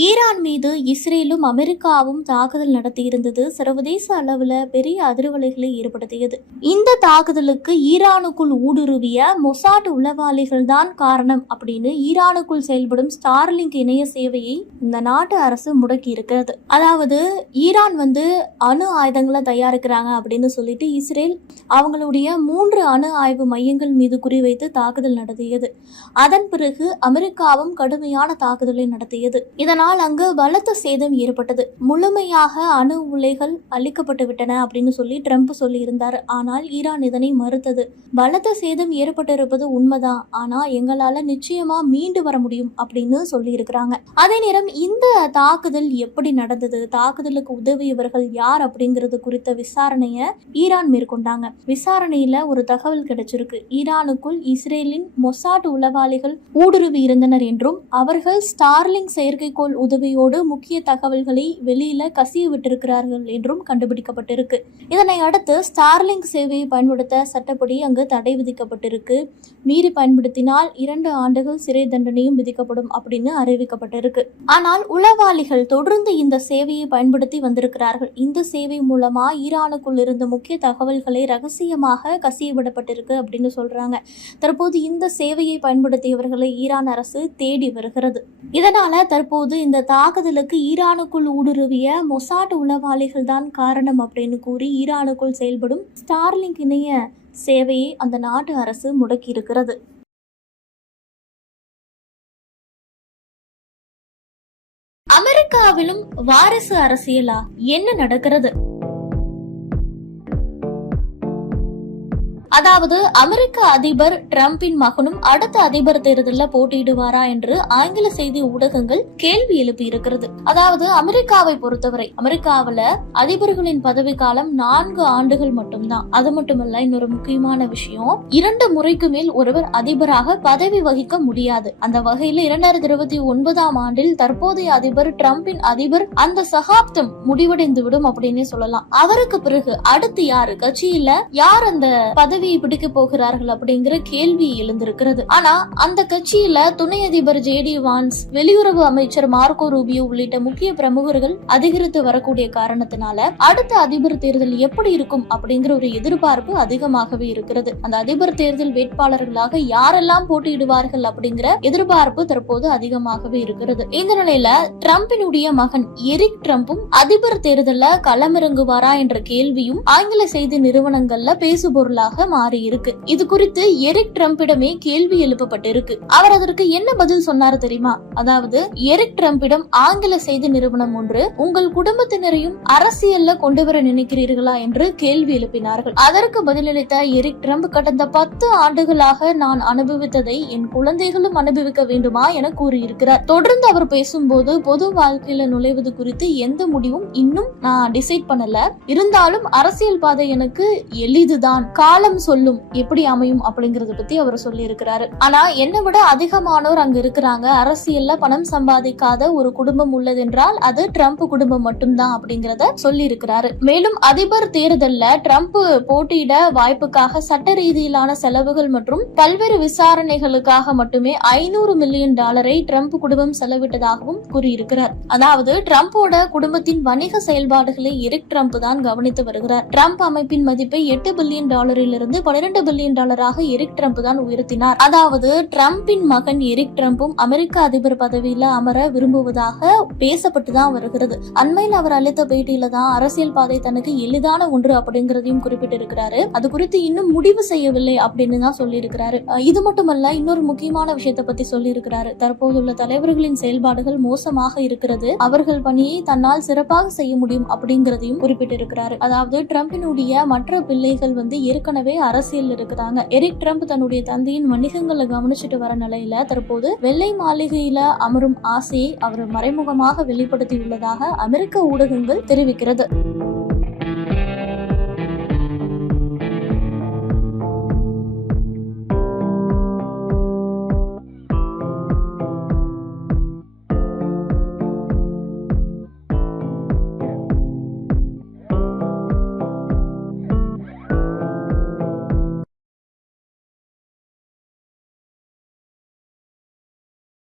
Iran மீது இஸ்ரேலும் அமெரிக்காவும் தாக்குதல் நடத்தியிருந்தது சர்வதேச அளவில் பெரிய அதிர்வலைகளை ஏற்படுத்தியது. இந்த தாக்குதலுக்கு ஈரானுக்குள் ஊடுருவிய மொசாட் உளவாளிகள் தான் காரணம் அப்படின்னு ஈரானுக்குள் செயல்படும் ஸ்டார்லிங்க் இணைய சேவையை இந்த நாட்டு அரசு முடக்கி இருக்கிறது அதாவது ஈரான் வந்து அணு ஆயுதங்களை தயாரிக்கிறாங்க அப்படின்னு சொல்லிட்டு இஸ்ரேல் அவங்களுடைய மூன்று அணு ஆய்வு மையங்கள் மீது குறிவைத்து தாக்குதல் நடத்தியது. அதன் பிறகு அமெரிக்காவும் கடுமையான தாக்குதலை நடத்தியது. இதனால் அங்கு பலத்த சேதம் ஏற்பட்டது. முழுமையாக அணு உலைகள் அழிக்கப்பட்டு விட்டன அப்படின்னு சொல்லி ட்ரம்ப் சொல்லியிருந்தார். ஆனால் ஈரான் இதனை மறுத்தது. பலத்த சேதம் ஏற்பட்டிருப்பது உண்மைதான். ஆனால் எங்களால் நிச்சயமா மீண்டு வர முடியும் அப்படின்னு சொல்லியிருக்கிறாங்க. அதே நேரம் இந்த தாக்குதல் எப்படி நடந்தது? தாக்குதலுக்கு உதவியவர்கள் யார் அப்படிங்கிறது குறித்த விசாரணையை ஈரான் மேற்கொண்டாங்க. விசாரணையில ஒரு தகவல் கிடைச்சிருக்கு. ஈரானுக்குள் இஸ்ரேலின் மொசாட் உளவாளிகள் ஊடுருவி இருந்தனர் என்றும் அவர்கள் ஸ்டார்லிங் செயற்கைக்கோள் உதவியோடு முக்கிய தகவல்களை வெளியில கசிய விட்டிருக்கிறார்கள் என்றும் கண்டுபிடிக்கப்பட்டிருக்கு. இதனை அடுத்து ஸ்டார்லிங் சேவையை பயன்படுத்த சட்டப்படி அங்கு தடை விதிக்கப்பட்டிருக்கு. மீறி பயன்படுத்தினால் இரண்டு ஆண்டுகள் சிறை தண்டனையும் விதிக்கப்படும் அப்படின்னு அறிவிக்கப்பட்டிருக்கு. ஆனால் உளவாளிகள் தொடர்ந்து இந்த சேவையை பயன்படுத்தி வந்திருக்கிறார்கள். இந்த சேவை மூலமா ஈரானுக்குள் இருந்த முக்கிய தகவல்களை ரகசியமாக கசிய விடப்பட்டிருக்கு அப்படின்னு சொல்றாங்க. தற்போது இந்த சேவையை பயன்படுத்தியவர்களை ஈரான் அரசு தேடி வருகிறது. இதனால தற்போது இந்த தாக்குதலுக்கு ஈரானுக்குள் ஊடுருவிய மொசாட் உளவாளிகள் தான் காரணம் அப்படின்னு கூறி ஈரானுக்குள் செயல்படும் ஸ்டார்லிங்க் இணைய சேவையை அந்த நாட்டு அரசு முடக்கி இருக்கிறது அமெரிக்காவிலும் வாரிசு அரசியலா என்ன நடக்கிறது? அதாவது அமெரிக்க அதிபர் டிரம்பின் மகனும் அடுத்த அதிபர் தேர்தலில் போட்டியிடுவாரா என்று ஆங்கில செய்தி ஊடகங்கள் கேள்வி எழுப்பி இருக்கிறது. அதாவது அமெரிக்காவை பொறுத்தவரை அமெரிக்காவில அதிபர்களின் பதவி காலம் நான்கு ஆண்டுகள் மட்டும்தான். அது மட்டுமல்ல இன்னொரு முக்கியமான விஷயம் இரண்டு முறைக்கு மேல் ஒருவர் அதிபராக பதவி வகிக்க முடியாது. அந்த வகையில் இரண்டாயிரத்தி இருபத்தி ஒன்பதாம் ஆண்டில் தற்போதைய அதிபர் டிரம்பின் அதிபர் அந்த சகாப்தம் முடிவடைந்து விடும் அப்படின்னு சொல்லலாம். அவருக்கு பிறகு அடுத்து யாரு? கட்சியில யார் அந்த பதவி பதவியை பிடிக்க போகிறார்கள் அப்படிங்கிற கேள்வி எழுந்திருக்கிறது. ஆனா அந்த கட்சியில துணை அதிபர் ஜே டி வான்ஸ் வெளியுறவு அமைச்சர் மார்க்கோ ரூபியோ உள்ளிட்ட முக்கிய பிரமுகர்கள் அதிகரித்து வரக்கூடிய காரணத்தினால அடுத்த அதிபர் தேர்தல் எப்படி இருக்கும் அப்படிங்கிற ஒரு எதிர்பார்ப்பு அதிகமாகவே இருக்கிறது. அந்த அதிபர் தேர்தல் வேட்பாளர்களாக யாரெல்லாம் போட்டியிடுவார்கள் அப்படிங்கிற எதிர்பார்ப்பு தற்போது அதிகமாகவே இருக்கிறது. இந்த நிலையில டிரம்பினுடைய மகன் எரிக் டிரம்பும் அதிபர் தேர்தலில் களமிறங்குவாரா என்ற கேள்வியும் ஆங்கில செய்தி நிறுவனங்கள்ல பேசுபொருளாக மாறி இருக்கு. இது குறித்து எரிக் ட்ரம்பிடமே கேள்வி எழுப்பப்பட்டிருக்கு. அவர் அதற்கு என்ன பதில் சொன்னார் தெரியுமா? அதாவது எரிக் ட்ரம்பிடம் ஆங்கில செய்தி நிறுவனம் ஒன்று உங்கள் குடும்பத்தினரையும் அரசியல்ல கொண்டு வர நினைக்கிறீர்களா என்று கேள்வி எழுப்பினார்கள். அதற்கு பதிலளித்த எரிக் ட்ரம்ப் கடந்த பத்து ஆண்டுகளாக நான் அனுபவித்ததை என் குழந்தைகளும் அனுபவிக்க வேண்டுமா என கூறியிருக்கிறார். தொடர்ந்து அவர் பேசும்போது பொது வாழ்க்கையில நுழைவது குறித்து எந்த முடிவும் இன்னும் நான் டிசைட் பண்ணல. இருந்தாலும் அரசியல் பாதை எனக்கு எளிதுதான். காலம் சொல்லும் எப்படி அமையும் அப்படிங்கறத பத்தி அவர் சொல்லி இருக்கிறாரு ஆனா என்னை விட அதிகமானோர் அங்க இருக்கிறாங்க. அரசியல்ல பணம் சம்பாதிக்காத ஒரு குடும்பம் உள்ளதென்றால் அது ட்ரம்ப் குடும்பம் மட்டும்தான் அப்படிங்கறத சொல்லி இருக்கிறாரு மேலும் அதிபர் தேர்தல்ல ட்ரம்ப் போட்டியிட வாய்ப்புக்காக சட்ட ரீதியிலான செலவுகள் மற்றும் பல்வேறு விசாரணைகளுக்காக மட்டுமே ஐநூறு மில்லியன் டாலரை ட்ரம்ப் குடும்பம் செலவிட்டதாகவும் கூறியிருக்கிறார். அதாவது ட்ரம்போட குடும்பத்தின் வணிக செயல்பாடுகளை எரிக் ட்ரம்ப் தான் கவனித்து வருகிறார். ட்ரம்ப் அமைப்பின் மதிப்பை எட்டு பில்லியன் டாலரிலிருந்து பன்னிரண்டு பில்லியன் டாலராக எரிக் ட்ரம்ப் தான் உயர்த்தினார். அதாவது ட்ரம்பின் மகன் எரிக் ட்ரம்பும் அமெரிக்க அதிபர் பதவியில அமர விரும்புவதாக பேசப்பட்டு தான் வருகிறது. அண்மையில் அவர் அளித்த பேட்டியில தான் அரசியல் பாதை தனக்கு எளிதான ஒன்று அப்படிங்கறதையும் குறிப்பிட்டிருக்கிறாரு. அது குறித்து இன்னும் முடிவு செய்யவில்லை அப்படின்னு தான் சொல்லியிருக்கிறாரு. இது மட்டுமல்ல இன்னொரு முக்கியமான விஷயத்தை பத்தி சொல்லியிருக்கிறாரு. தற்போதுள்ள தலைவர்களின் செயல்பாடுகள் மோசமாக இருக்கிறது. அவர்கள் பணியை தன்னால் சிறப்பாக செய்ய முடியும் அப்படிங்கறதையும் குறிப்பிட்டிருக்கிறாரு. அதாவது ட்ரம்பினுடைய மற்ற பிள்ளைகள் வந்து ஏற்கனவே அரசியல் இருக்கிறாங்க எரிக் ட்ரம்ப் தன்னுடைய தந்தையின் வணிகங்களை கவனிச்சுட்டு வர நிலையில தற்போது வெள்ளை மாளிகையில அமரும் ஆசையை அவர் மறைமுகமாக வெளிப்படுத்தியுள்ளதாக அமெரிக்க ஊடகங்கள் தெரிவிக்கிறது.